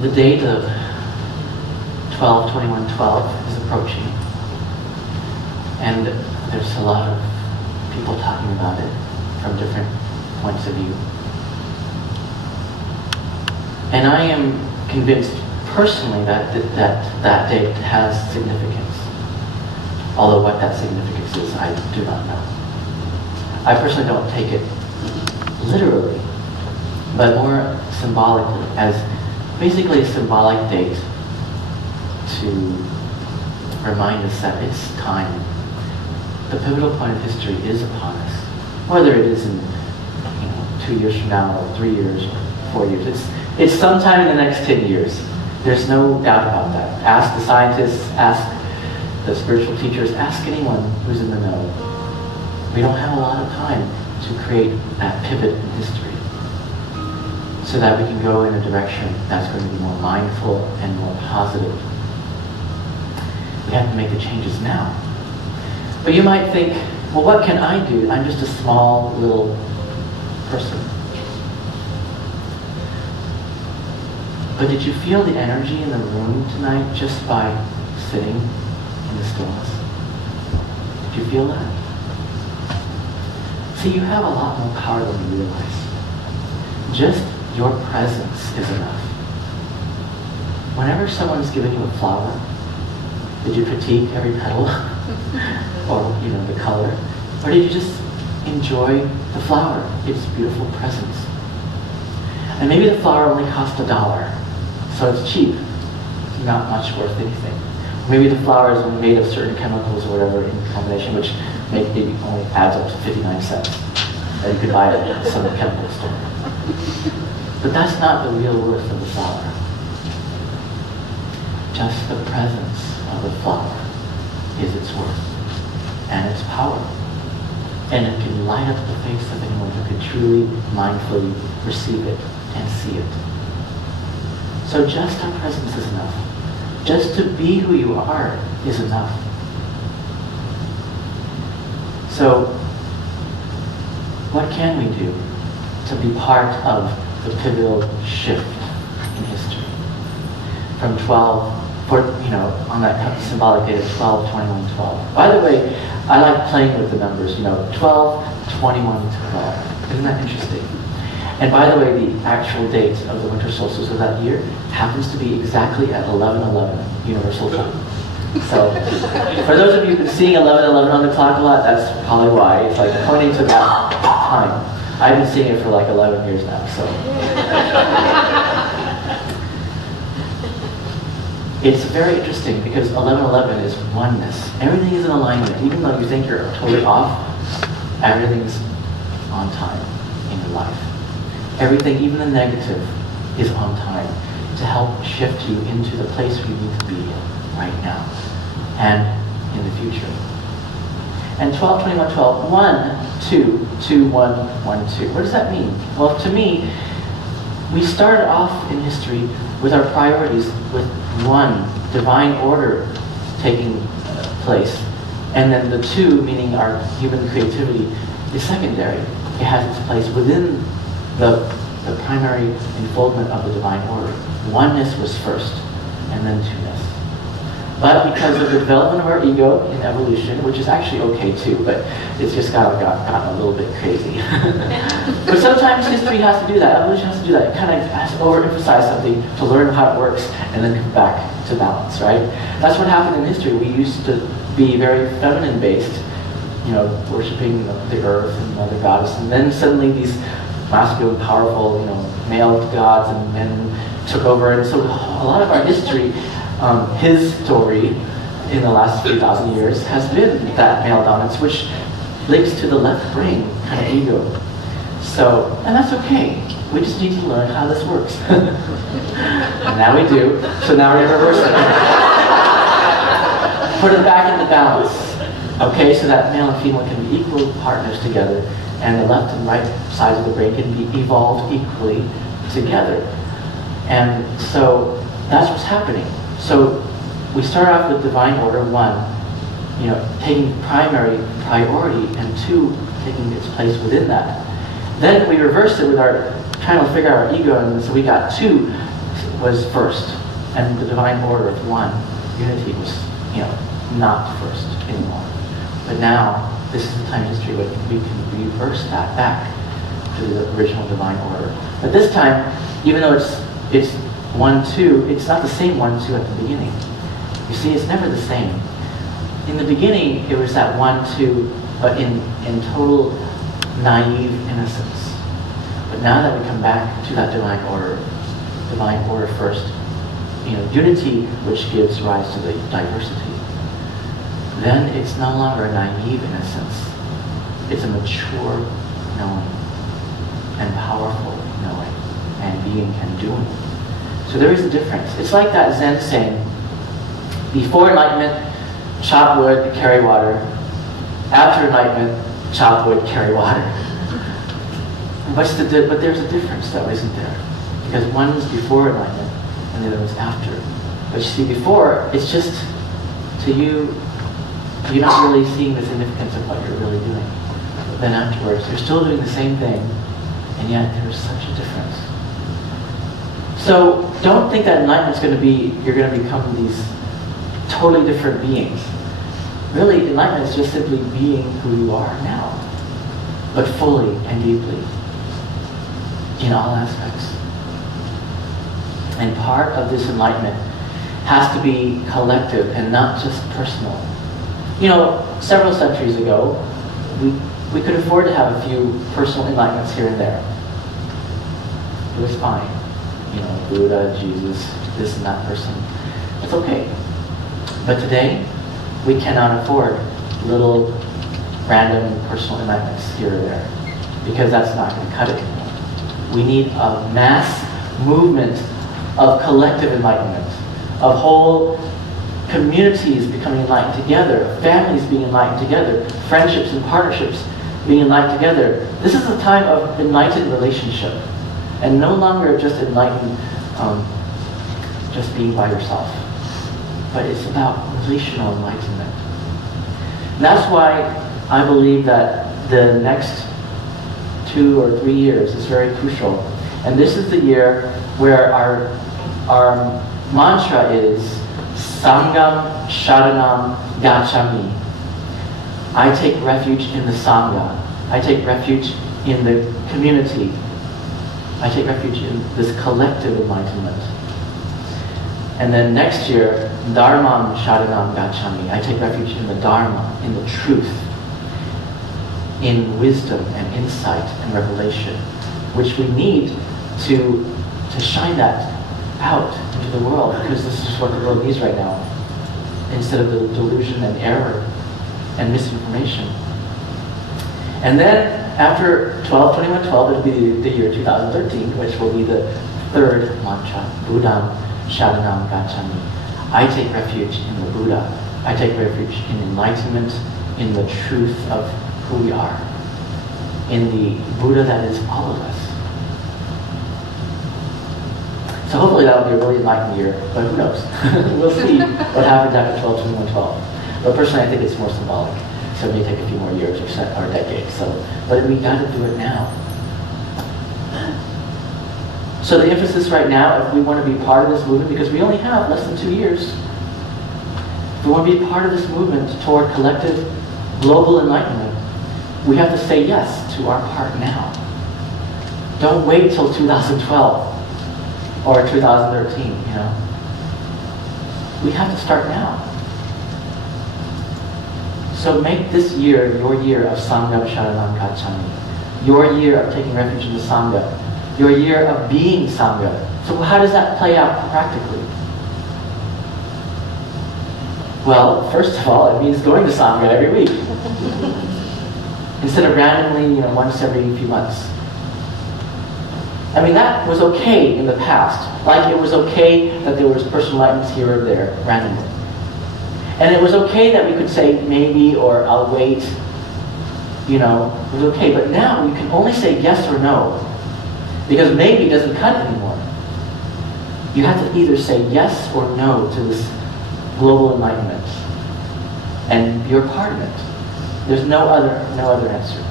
The date of 12/21/12 is approaching, and there's a lot of people talking about it from different points of view. And I am convinced personally that date has significance. Although what that significance is, I do not know. I personally don't take it literally, but more symbolically, as basically a symbolic date to remind us that it's time. The pivotal point of history is upon us. Whether it is in 2 years from now, or 3 years, or 4 years, it's sometime in the next 10 years. There's no doubt about that. Ask the scientists, ask the spiritual teachers, ask anyone who's in the know. We don't have a lot of time to create that pivot in history so that we can go in a direction that's going to be more mindful and more positive. We have to make the changes now. But you might think, well, what can I do? I'm just a small little person. But did you feel the energy in the room tonight just by sitting in the stillness? Did you feel that? See, you have a lot more power than you realize. Just your presence is enough. Whenever someone's giving you a flower, did you critique every petal? Or, the color? Or did you just enjoy the flower, its beautiful presence? And maybe the flower only cost $1, so it's cheap. It's not much worth anything. Maybe the flower is made of certain chemicals or whatever in combination, which maybe only adds up to 59 cents. And you could buy it at some chemical store. But that's not the real worth of the flower. Just the presence of the flower is its worth and its power. And it can light up the face of anyone who can truly, mindfully receive it and see it. So just our presence is enough. Just to be who you are is enough. So, what can we do to be part of the pivotal shift in history? From 12, on that symbolic date of 12/21/12. By the way, I like playing with the numbers, 12/21/12. Isn't that interesting? And by the way, the actual date of the winter solstice of that year happens to be exactly at 11:11 Universal Time. So, for those of you who've been seeing 11:11 on the clock a lot, that's probably why. It's like pointing to that time. I've been seeing it for like 11 years now, so. It's very interesting because 11:11 is oneness. Everything is in alignment. Even though you think you're totally off, everything's on time in your life. Everything, even the negative, is on time to help shift you into the place we need to be in right now and in the future. And 12/21/12, 1, 2, 2, 1, 1, 2. What does that mean? Well, to me, we started off in history with our priorities with 1, divine order taking place, and then the 2, meaning our human creativity, is secondary. It has its place within the primary enfoldment of the divine order. Oneness was first, and then 2ness. But because of the development of our ego in evolution, which is actually okay too, but it's just gotten a little bit crazy. But sometimes history has to do that, evolution has to do that. It kind of has to overemphasize something to learn how it works and then come back to balance, right? That's what happened in history. We used to be very feminine based, worshiping the earth and Mother Goddess, and then suddenly these masculine, powerful, male gods and men took over, and so a lot of our history, his story in the last few thousand years has been that male dominance, which links to the left brain kind of ego. So, and that's okay. We just need to learn how this works. And now we do. So now we're reversing it. Put it back into balance. Okay, so that male and female can be equal partners together, and the left and right sides of the brain can be evolved equally together. And so that's what's happening. So we start off with divine order, 1, taking primary priority, and 2, taking its place within that. Then we reverse it with our trying to figure out our ego, and so we got 2 was first, and the divine order of one, unity was, not first anymore. But now, this is the time in history when we can reverse that back to the original divine order. But this time, even though it's 1, 2, it's not the same 1, 2 at the beginning. You see, it's never the same. In the beginning, it was that 1, 2, but in total naive innocence. But now that we come back to that divine order first, unity which gives rise to the diversity, then it's no longer a naive innocence. It's a mature knowing and powerful knowing and being and doing. So there is a difference. It's like that Zen saying, before enlightenment, chop wood, carry water. After enlightenment, chop wood, carry water. But there's a difference though, isn't there? Because one was before enlightenment and the other was after. But you see, before, it's just, to you, you're not really seeing the significance of what you're really doing. But then afterwards, you're still doing the same thing, and yet there's such a difference. So don't think that enlightenment's going to be, you're going to become these totally different beings. Really, enlightenment is just simply being who you are now, but fully and deeply, in all aspects. And part of this enlightenment has to be collective and not just personal. Several centuries ago, we could afford to have a few personal enlightenments here and there. It was fine. Buddha, Jesus, this and that person. It's okay. But today, we cannot afford little random personal enlightenments here or there, because that's not going to cut it anymore. We need a mass movement of collective enlightenment, of whole communities becoming enlightened together, families being enlightened together, friendships and partnerships being enlightened together. This is a time of enlightened relationship, and no longer just enlightened just being by yourself. But it's about relational enlightenment. And that's why I believe that the next 2 or 3 years is very crucial. And this is the year where our mantra is Sangam Sharanam Gacchami. I take refuge in the Sangha. I take refuge in the community. I take refuge in this collective enlightenment. And then next year, Dharmam Sharanam Gacchami. I take refuge in the Dharma, in the truth, in wisdom and insight and revelation, which we need to shine that out into the world, because this is what the world needs right now, instead of the delusion and error and misinformation. And then after 12/21/12, it'll be the year 2013, which will be the third mantra, Buddham Sharanam Gacchami. I take refuge in the Buddha. I take refuge in enlightenment, in the truth of who we are, in the Buddha that is all of us. So hopefully that'll be a really enlightened year, but who knows? We'll see what happens after 12/21/12. But personally, I think it's more symbolic. So it may take a few more years or decades. But we got to do it now. So the emphasis right now, if we want to be part of this movement, because we only have less than 2 years, if we want to be part of this movement toward collective global enlightenment, we have to say yes to our part now. Don't wait till 2012 or 2013, We have to start now. So make this year your year of Sangha Sharanam Gacchami, your year of taking refuge in the Sangha, your year of being Sangha. So how does that play out practically? Well, first of all, it means going to Sangha every week. Instead of randomly, once every few months. I mean, that was okay in the past. Like it was okay that there was personal enlightenments here or there, randomly. And it was okay that we could say maybe or I'll wait. It was okay. But now you can only say yes or no. Because maybe doesn't cut anymore. You have to either say yes or no to this global enlightenment. And you're part of it. There's no other answer.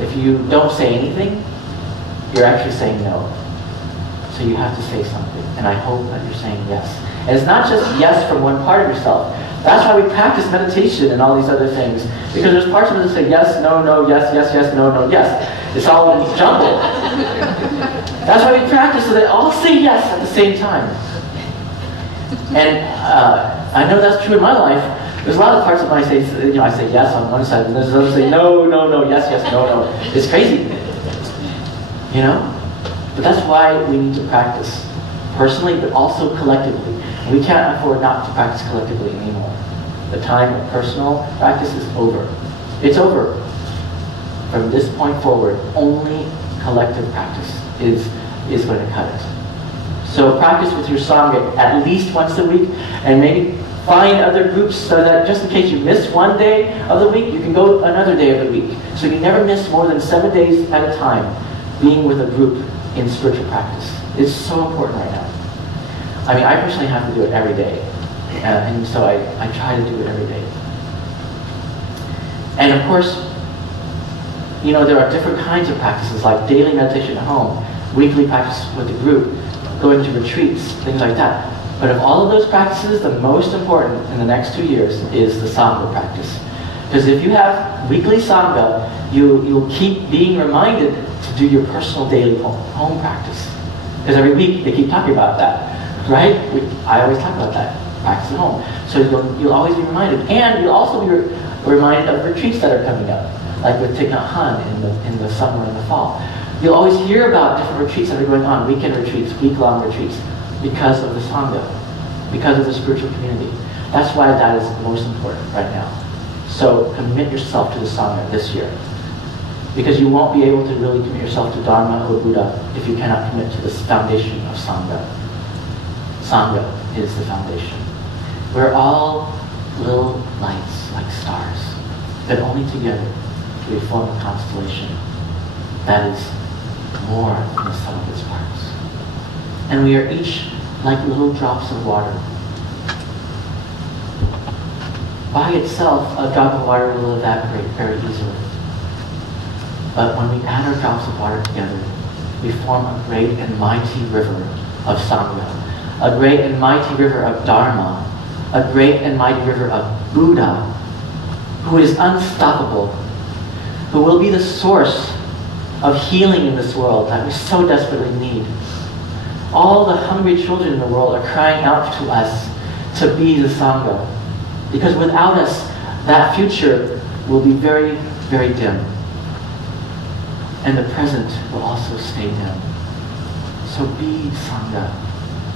If you don't say anything, you're actually saying no. So so you have to say something. And I hope that you're saying yes. And it's not just yes from one part of yourself. That's why we practice meditation and all these other things. Because there's parts of it that say yes, no, no, yes, yes, yes, no, no, yes. It's all jumbled. That's why we practice so they all say yes at the same time. And I know that's true in my life. There's a lot of parts of my say, I say yes on one side, and there's others say no, no, no, yes, yes, no, no. It's crazy. But that's why we need to practice personally, but also collectively. We can't afford not to practice collectively anymore. The time of personal practice is over. It's over. From this point forward, only collective practice is going to cut it. So practice with your Sangha at least once a week, and maybe find other groups so that just in case you miss one day of the week, you can go another day of the week. So you never miss more than 7 days at a time being with a group in spiritual practice. It's so important right now. I mean, I personally have to do it every day. And so I try to do it every day. And of course, there are different kinds of practices, like daily meditation at home, weekly practice with the group, going to retreats, things like that. But of all of those practices, the most important in the next 2 years is the Sangha practice. Because if you have weekly Sangha, you'll keep being reminded to do your personal daily home practice. Because every week they keep talking about that, right? I always talk about that, practice at home. So you'll always be reminded. And you'll also be reminded of retreats that are coming up, like with Thich Nhat Hanh in the summer and the fall. You'll always hear about different retreats that are going on, weekend retreats, week-long retreats, because of the Sangha, because of the spiritual community. That's why that is most important right now. So commit yourself to the Sangha this year. Because you won't be able to really commit yourself to Dharma or Buddha if you cannot commit to this foundation of Sangha. Sangha is the foundation. We're all little lights, like stars, that only together we form a constellation that is more than the sum of its parts. And we are each like little drops of water. By itself, a drop of water will evaporate very easily. But when we add our drops of water together, we form a great and mighty river of Sangha, a great and mighty river of Dharma, a great and mighty river of Buddha, who is unstoppable, who will be the source of healing in this world that we so desperately need. All the hungry children in the world are crying out to us to be the Sangha, because without us, that future will be very, very dim. And the present will also stay dim. So be Sangha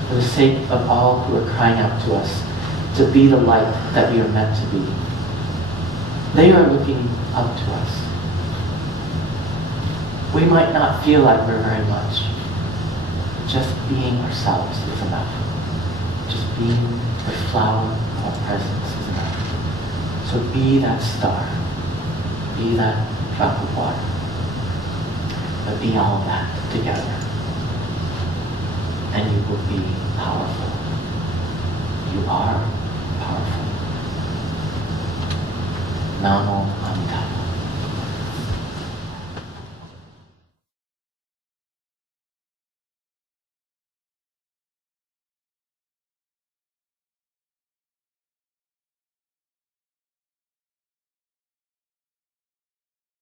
for the sake of all who are crying out to us to be the light that we are meant to be. They are looking up to us. We might not feel like we're very much. Just being ourselves is enough. Just being the flower of our presence is enough. So be that star. Be that drop of water. But be all that together. And you will be powerful. You are powerful. Namo Amitabha.